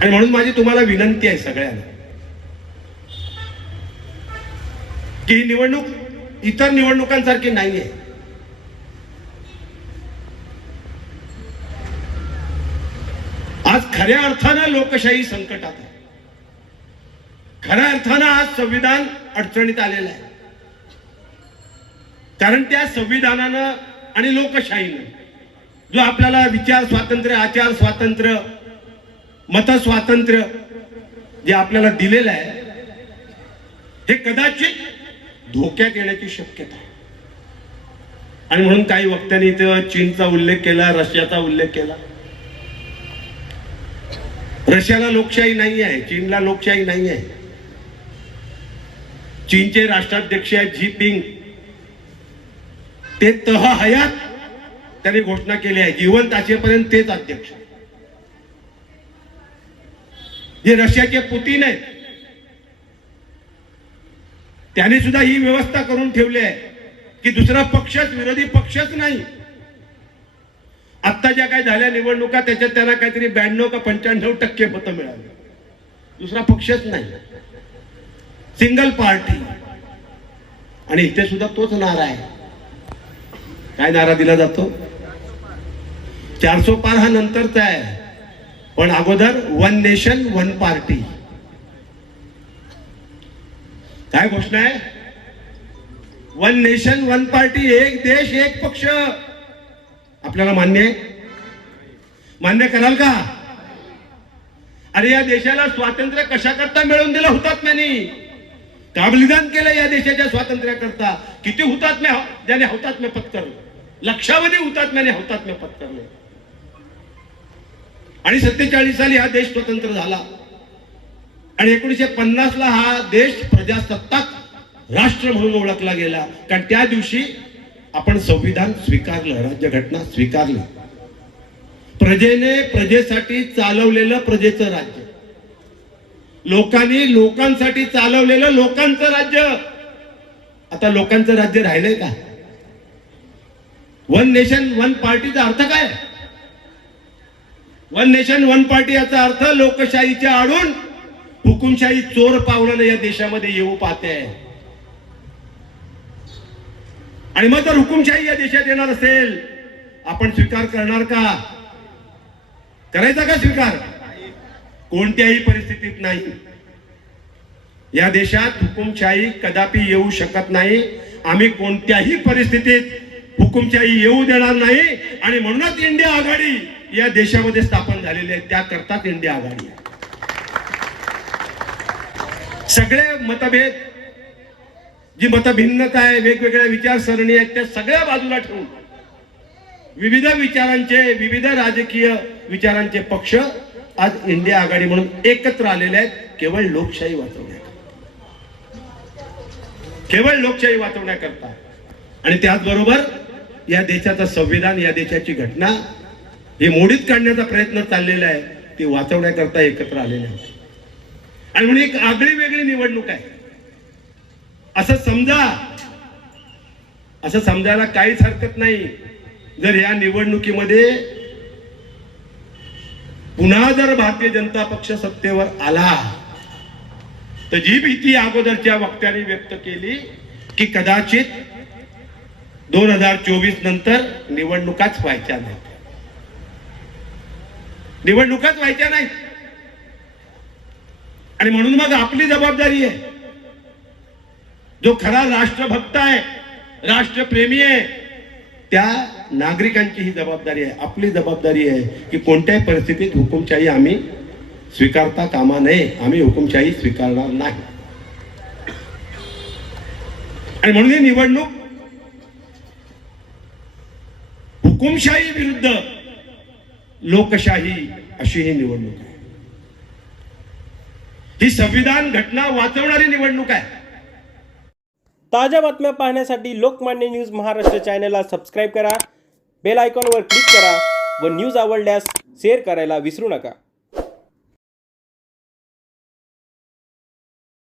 आणि म्हणून माझी तुम्हाला विनंती आहे सगळ्यांना. की ही निवडणूक इतर निवडणुकांसारखी नाहीये. आज खऱ्या अर्थानं लोकशाही संकटात आहे. खऱ्या अर्थानं आज संविधान अडचणीत आलेलं आहे. कारण त्या संविधानानं आणि लोकशाहीनं जो आपल्याला विचार स्वातंत्र्य आचार स्वातंत्र्य मत स्वातंत्र्य जे आपल्याला दिलेलं आहे हे कदाचित धोक्यात येण्याची शक्यता आहे. आणि म्हणून काही वक्त्यांनी इथं चीनचा उल्लेख केला रशियाचा उल्लेख केला. रशियाला लोकशाही नाही आहे चीनला लोकशाही नाही आहे. चीनचे राष्ट्राध्यक्ष आहेत जी पिंग ते तह हयात त्यांनी घोषणा केली आहे जिवंत असेपर्यंत तेच अध्यक्ष जे रशियाचे पुतीन आहेत. त्यांनी सुद्धा ही व्यवस्था करून ठेवली आहे की दुसरा पक्षच विरोधी पक्षच नाही. आत्ता ज्या काय झाल्या निवडणुका त्याच्यात त्यांना काहीतरी ब्याण्णव का पंच्याण्णव टक्के मतं मिळाली. दुसरा पक्षच नाही. Single party. आणि इथे सुद्धा तोच नारा आहे. काय नारा दिला जातो? चारसो पार हा नंतरचा आहे. पण अगोदर वन नेशन वन पार्टी. काय घोषणा आहे? वन नेशन वन पार्टी एक देश एक पक्ष. आपल्याला मान्य आहे? मान्य कराल का? अरे या देशाला स्वातंत्र्य कशा करता मिळवून दिलं हुतात्म्यानी? का बलिदान केलं या देशाच्या स्वातंत्र्याकरता. किती हुतात्म्या हो- ज्याने हुतात्म्य पत्करलं. लक्षावधी हुतात्म्याने हुतात्म्य पत्करले. आणि सत्तेचाळीस साली हा देश स्वतंत्र झाला. आणि एकोणीशे पन्नास ला हा देश प्रजासत्ताक राष्ट्र म्हणून ओळखला गेला. कारण त्या दिवशी आपण संविधान स्वीकारलं राज्यघटना स्वीकारली. प्रजेने प्रजेसाठी चालवलेलं प्रजेचं राज्य. लोकांनी लोकांसाठी चालवलेलं लोकांचं राज्य. आता लोकांचं राज्य राहिलंय का? वन नेशन वन पार्टीचा अर्थ काय? वन नेशन वन पार्टी याचा अर्थ लोकशाहीच्या आडून हुकुमशाही चोर पावलानं या देशामध्ये येऊ पाहते. आणि मग जर हुकुमशाही या देशात येणार असेल आपण स्वीकार करणार का? करायचा का स्वीकार? कोणत्याही परिस्थितीत नाही. या देशात हुकुमशाही कदापि येऊ शकत नाही. आम्ही कोणत्याही परिस्थितीत हुकुमशाही येऊ देणार नाही. आणि म्हणूनच इंडिया आघाडी या देशामध्ये स्थापन झालेले आहेत त्याकरताच इंडिया आघाडी आहे. सगळे मतभेद जी मतभिन्नता आहे वेगवेगळ्या विचारसरणी आहेत त्या सगळ्या बाजूला ठेवून विविध विचारांचे विविध राजकीय विचारांचे पक्ष आज इंडिया आघाडी म्हणून एकत्र आलेले आहेत केवळ लोकशाही वाचवण्याकरता. केवळ लोकशाही वाचवण्याकरता. आणि त्याचबरोबर या देशाचं संविधान या देशाची घटना हे मोडीत काढण्याचा प्रयत्न चाललेला आहे ते वाचवण्याकरता एकत्र आलेले आहेत. आणि म्हणून एक आगळी वेगळी निवडणूक आहे. असं समजा असं समजायला काहीच हरकत नाही. जर या निवडणुकीमध्ये पुन्हा जर भारतीय जनता पक्ष सत्तेवर आला तर जी भीती अगोदरच्या वक्त्याने व्यक्त केली की कदाचित दोन हजार चोवीस नंतर निवडणुकाच व्हायच्या नाहीत. निवडणुकाच व्हायच्या नाही आणि म्हणून मग आपली जबाबदारी आहे. जो खरा राष्ट्रभक्त आहे राष्ट्रप्रेमी आहे त्या नागरिकांची ही जबाबदारी आहे. आपली जबाबदारी आहे की कोणत्याही परिस्थितीत हुकुमशाही आम्ही स्वीकारता कामा नये. आम्ही हुकुमशाही स्वीकारणार नाही. आणि म्हणून ही निवडणूक हुकुमशाही विरुद्ध लोकशाही अशी ही निवडणूक आहे. ही संविधान घटना वाचवणारी निवडणूक आहे. ताज्या बातम्या पाहण्यासाठी लोकमान्य न्यूज महाराष्ट्र चॅनलला सबस्क्राईब करा. बेल आयकॉनवर क्लिक करा व न्यूज आवडल्यास शेअर करायला विसरू नका.